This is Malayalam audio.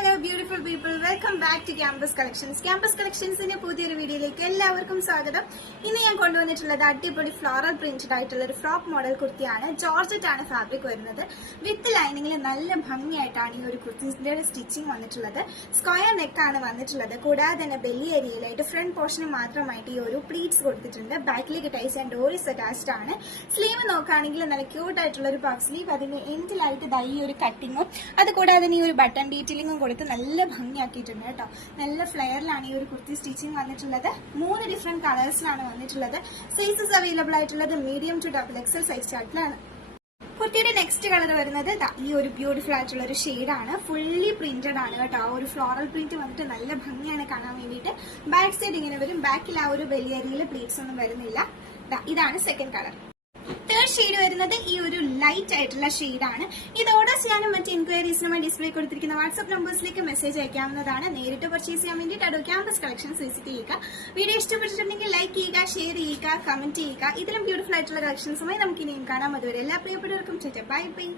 Hello beautiful people, welcome back to campus collections. Campus കളക്ഷൻസിന്റെ പുതിയൊരു വീഡിയോയിലേക്ക് എല്ലാവർക്കും സ്വാഗതം. ഇന്ന് ഞാൻ കൊണ്ടുവന്നിട്ടുള്ളത് അടിപൊളി ഫ്ലോറൽ പ്രിന്റഡ് ആയിട്ടുള്ള ഒരു ഫ്രോക്ക് മോഡൽ കുർത്തിയാണ്. ജോർജറ്റ് ആണ് ഫാബ്രിക് വരുന്നത്. വിത്ത് ലൈനിങ്ങിൽ നല്ല ഭംഗിയായിട്ടാണ് ഈ ഒരു കുർത്തിയുടെ സ്റ്റിച്ചിങ് വന്നിട്ടുള്ളത്. സ്ക്വയർ നെക്കാണ് വന്നിട്ടുള്ളത്. കൂടാതെ തന്നെ ബെല്ലി ഏരിയയിലായിട്ട് ഫ്രണ്ട് പോർഷന് മാത്രമായിട്ട് ഈ ഒരു പ്ലീറ്റ്സ് കൊടുത്തിട്ടുണ്ട്. ബാക്കിലേക്ക് ടൈസ് ആൻഡ് ഡോറീസ് അറ്റാച്ച്ഡ് ആണ്. സ്ലീവ് നോക്കുകയാണെങ്കിൽ നല്ല ക്യൂട്ട് ആയിട്ടുള്ള ഒരു പഫ് സ്ലീവ്, അതിന്റെ എൻഡിലായിട്ട് ഈ ഒരു കട്ടിങ്ങും അതുകൂടാതെ തന്നെ ഈ ഒരു ബട്ടൺ ഡീറ്റെയിലിംഗും കൊടുത്ത് നല്ല ഭംഗിയാക്കിയിട്ടുണ്ട് കേട്ടോ. നല്ല ഫ്ലെയറിലാണ് ഈ ഒരു കുർത്തി സ്റ്റിച്ചിങ് വന്നിട്ടുള്ളത്. 3 ഡിഫറെന്റ് കളേഴ്സിലാണ് വന്നിട്ടുള്ളത്. സൈസസ് അവൈലബിൾ ആയിട്ടുള്ളത് മീഡിയം ടു XXL സൈസ് ചാർട്ടിലാണ്. കുർത്തിയുടെ നെക്സ്റ്റ് കളർ വരുന്നത് ഈ ഒരു ബ്യൂട്ടിഫുൾ ആയിട്ടുള്ള ഒരു ഷെയ്ഡാണ്. ഫുള്ളി പ്രിന്റഡ് ആണ് കേട്ടോ. ആ ഒരു ഫ്ലോറൽ പ്രിന്റ് വന്നിട്ട് നല്ല ഭംഗിയാണ് കാണാൻ വേണ്ടിയിട്ട്. ബാക്ക് സൈഡ് ഇങ്ങനെ വരും. ബാക്കിൽ ആ ഒരു ബെല്ലി ഏരിയയിൽ പ്ലീറ്റ്സ് ഒന്നും വരുന്നില്ല. ഇതാണ് സെക്കൻഡ് കളർ. തേർഡ് ഷെയ്ഡ് വരുന്നത് ഈ ഒരു ലൈറ്റ് ആയിട്ടുള്ള ഷെയ്ഡാണ്. ഇത് ഓർഡർ ചെയ്യാനും മറ്റ് എൻക്വയറീസിനുമായി ഡിസ്പ്ലേ കൊടുത്തിരിക്കുന്ന വാട്സ്ആപ്പ് നമ്പേഴ്സിലേക്ക് മെസ്സേജ് അയക്കാവുന്നതാണ്. നേരിട്ട് പർച്ചേസ് ചെയ്യാൻ വേണ്ടിയിട്ട് അഡോ ക്യാമ്പസ് കളക്ഷൻസ് വിസിറ്റ് ചെയ്യുക. വീഡിയോ ഇഷ്ടപ്പെട്ടിട്ടുണ്ടെങ്കിൽ ലൈക്ക് ചെയ്യുക, ഷെയർ ചെയ്യുക, കമന്റ് ചെയ്യുക. ഇതിലും ബ്യൂട്ടിഫുൾ ആയിട്ടുള്ള കളക്ഷൻസുമായി നമുക്ക് ഇനിയും കാണാം. അതുവരെ എല്ലാ പ്രിയപ്പെട്ടവർക്കും ബൈ ബൈ.